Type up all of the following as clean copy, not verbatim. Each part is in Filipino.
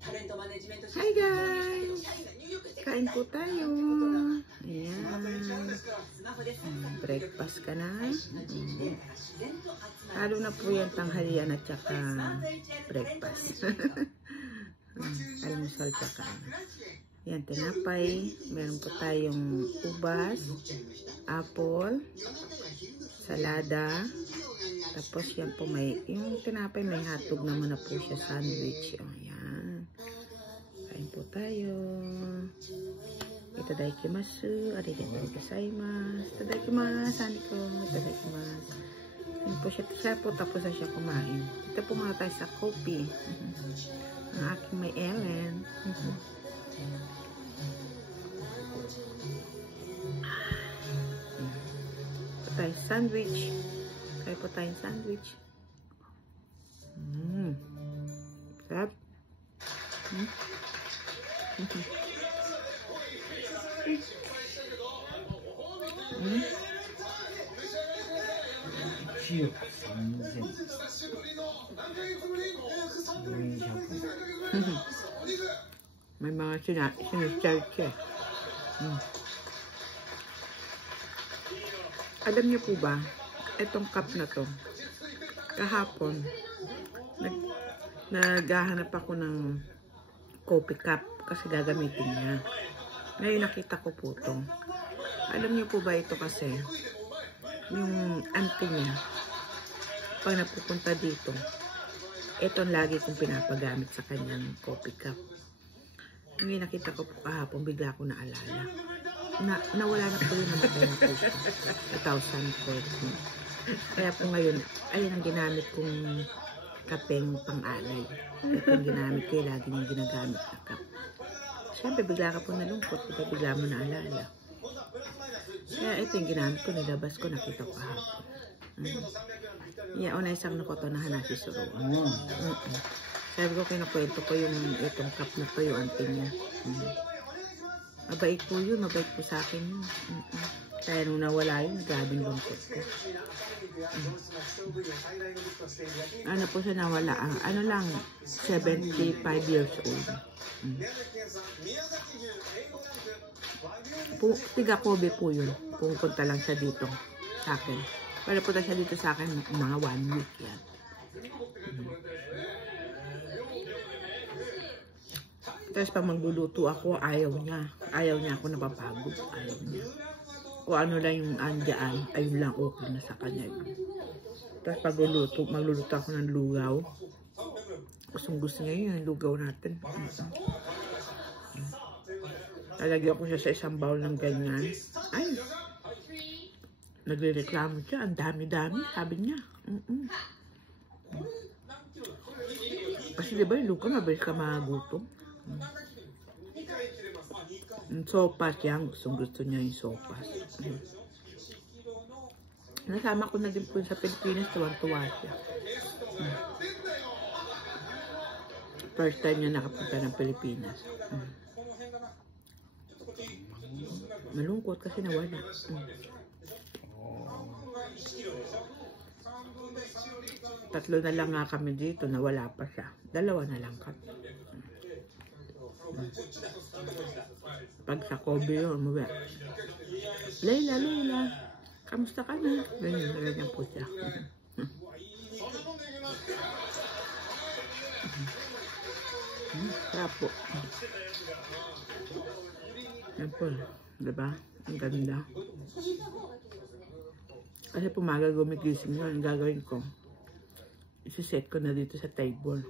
Hi guys! Kain po tayo. Ayan. Breakfast ka na. Halo na po yan tanghalian at saka breakfast. Almusal tsaka. Yan, tinapay. Meron po tayong ubas, apple, salada. Tapos yan po may, yung tinapay may hotdog naman na po siya, sandwich. O, yan. Kain po tayo. Itadakimasu. Arigatou gozaimasu. Itadakimasu. Aniko. Itadakimasu. Yan po siya po, tapos na siya kumain. Ito po muna tayo sa coffee. Ang aking may Ellen. Ito tayo sandwich. Kaya po tayong sandwich. Sarap. May mga sinistart siya. Alam niyo po ba, itong cup na to, kahapon, naghahanap ako ng coffee cup kasi gagamitin niya. Ngayon nakita ko po to. Alam niyo po ba ito kasi, yung auntie niya, pag napupunta dito, ito lagi kong pinapagamit sa kanyang coffee cup. Ngayon nakita ko po kahapon, bigla ko naalala. Nawala na po yun, namatay na po siya. 2014. Kaya po ngayon, ayun ang ginamit kong kapeng pang-alay. Ito yung ginamit ko, lagi niyong ginagamit na cup. Siyempre, bigla ka po nalungkot, bigla mo naalala. Kaya ito yung ginamit ko, nilabas ko, nakita ko kahapon. Yeah, una isang nakoto na hanasi suro. Sabi ko, kinukwento ko yung itong cup na to, yung auntie niya. Mabait po yun, mabait po sa akin yun. Kaya nung nawala yun, grabing lungkot ko. Ano po siya nawala? Ano lang, 75 years old. Tiga Kobe po yun. Pumunta lang siya dito sa akin. Wala po siya dito sa akin mga 1 week yan. Tapos pag magluluto ako, ayaw niya. Ayaw niya ako napapagod. Ayaw niya. Kung ano lang yung andyan, ayun lang okay na sa kanya. Tapos pag magluluto ako ng lugaw, gusto niya yun, yung lugaw natin. Lalagyan ko siya sa isang bowl ng ganyan. Ay! Nagre-reklamo siya. Ang dami-dami, sabi niya. Kasi diba yung lugaw, mabilis ka magutom. Sopas yan, gusto niya yung sopas. Nasama ko na din po sa Pilipinas, tuwang-tuwa siya. First time niya nakapunta ng Pilipinas. Malungkot kasi nawala. Tatlo na lang nga kami dito, nawala pa siya. 2 na lang kami. Pag sa Kobe yun, umuwi. Leila, kamusta ka na? Ganyan po siya. Sarap po. Yan po, diba? Ang ganda. Kasi pumaga gumigising yun, ang gagawin ko, isi-set ko na dito sa table.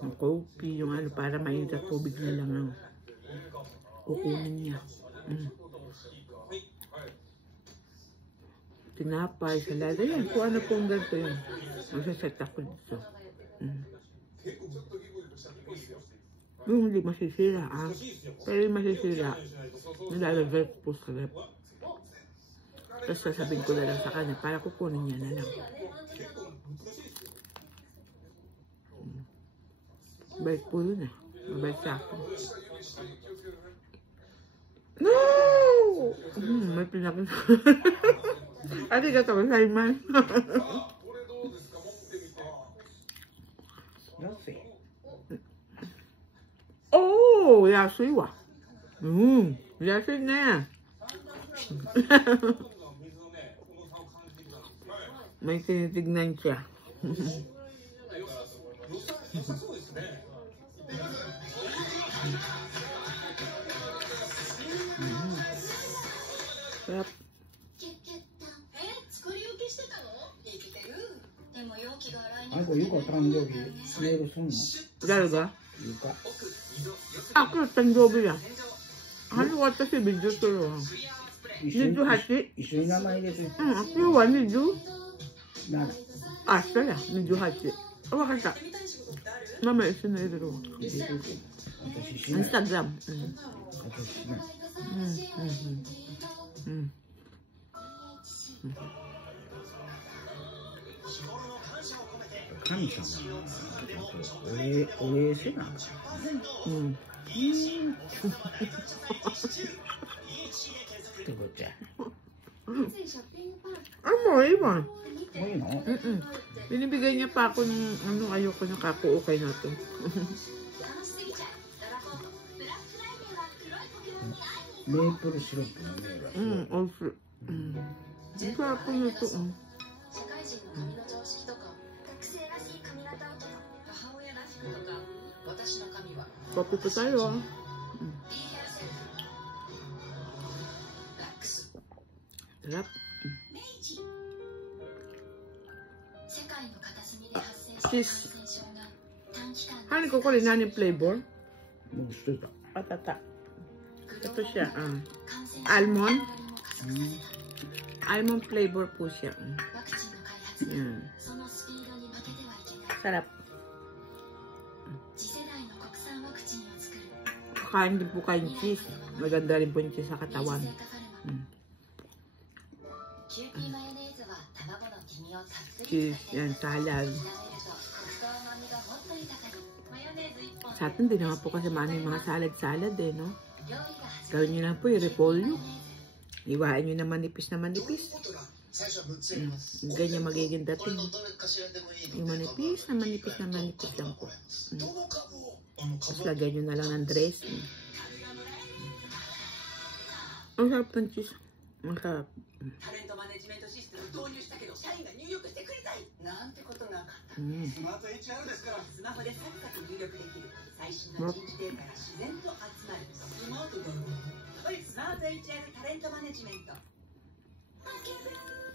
Yung coffee, yung ano, para mainit at tubig na lang ang kukunin niya. Tinapay, salada, yan. Kung ano pong ganito yun. Magsaset ako dito. Yung hindi masisira, pero yung masisira, nilalagay ko po sa rep. Tapos sasabihin ko na lang sa kanya, para kukunin niya na lang. Bait po yun eh. Mabait sa akin. No! May pinakita. Arigatou gozaimasu. やすいわ。安いね。may tinitignan siya. Sarap. Ako, Yuka,誕生日メールすんの？誰が？ゆか。あ、今日誕生日や。私ビデオするわ。28？一緒に名前入れて。今日は20？なる。明日や、28。わかった。ママ一緒に入れるわ。私しイない。ンスタグラム。私しない。神様お礼しな。ってことや。Mo, iwan. Mo yun, oh. Binibigay niya pa ako ng ayoko na kaku-okay natin. Maple syrup na meron. Also. Ang sarap po nito. Kopi pa tayo, ah. Sarap. Cheese. Hani ko ko rin nanin flavor. Gusto ito. Patata. Ito siya, almond. Almond flavor po siya. Yan. Sarap. Kakain din po kayo cheese. Maganda rin po yung cheese sa katawan. Cheese, yan, salad. Sa atin, din naman po kasi yung mga salad-salad eh, no? Gawin nyo lang po yung repolyo. Iwain nyo na manipis na manipis. Ganyan magiging dating. Yung manipis na manipis na manipis lang po. Tapos lagay nyo na lang ng dressing. Ang sarap ng cheese. Ang sarap.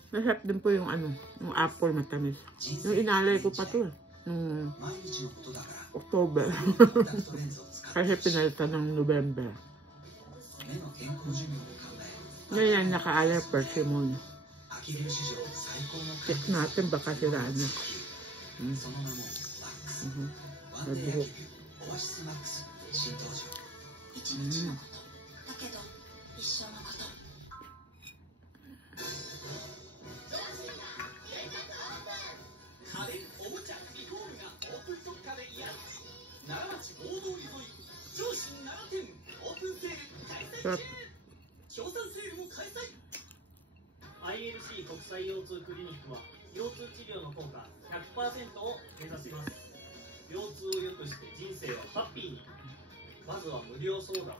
Masarap din po yung yung apple matamis. Yung inalay ko pa to nung October. Kasi pinalitan ng November. Ngayon nakaalay persimmon. Check natin baka siraan na. Nabuhok. Sarap. ILC 国際腰痛クリニックは腰痛治療の効果 100% を目指します。腰痛を良くして人生をハッピーに。まずは無料相談。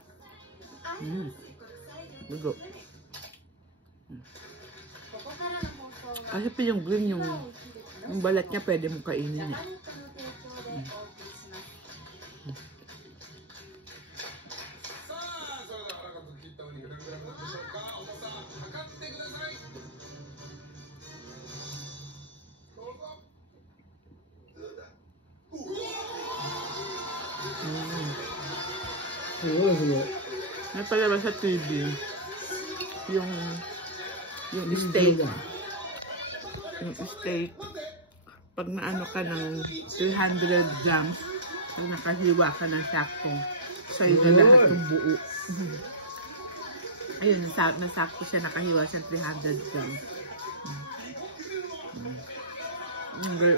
Bugo. Kasi po yung green, yung balat niya pwede mong kainin eh. May palabas sa TV yung steak. Yung steak, pag naano ka ng 300 grams, pag nakahiwa ka ng sakto, sa'yo na lahat yung buo. Ayun, nasakto siya, nakahiwa siya 300 grams.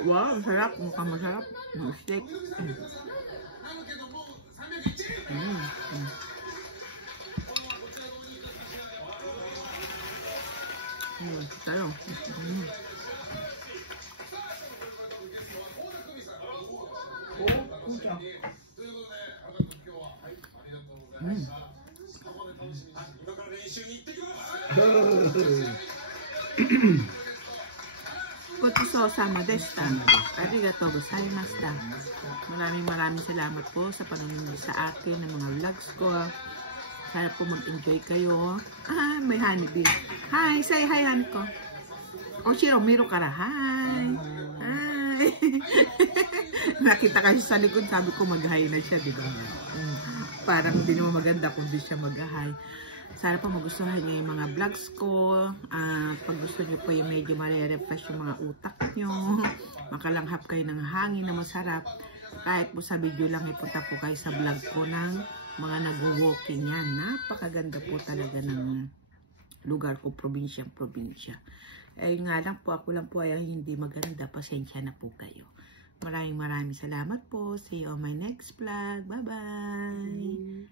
Wow, ang sarap. Mukhang masarap. Yung steak. Tayo. Gochusou-sama deshita. Arigatou gozaimashita. Maraming salamat po sa panonood sa akin ng mga vlogs ko. Sana po mag-enjoy kayo. Ah, may honeybee. Hi, say hi, han ko. Oshiro, miro kara. Hi. Hi. Nakita kasi sa likod, sabi ko mag-hi na siya, di ba? Parang hindi naman maganda kung di siya mag-hi. Sana po magustuhan niyo yung mga vlogs ko. Pag gusto niyo po yung medyo ma-refresh yung mga utak niyo, makalanghap kayo ng hangin na masarap. Kahit po sa video lang, ipunta po kayo sa vlog ko ng mga nag-walking yan. Napakaganda po talaga ng lugar ko, probinsyang probinsya. Eh nga lang po, ako lang po ay hindi maganda. Pasensya na po kayo. Maraming salamat po. See you on my next vlog. Bye-bye.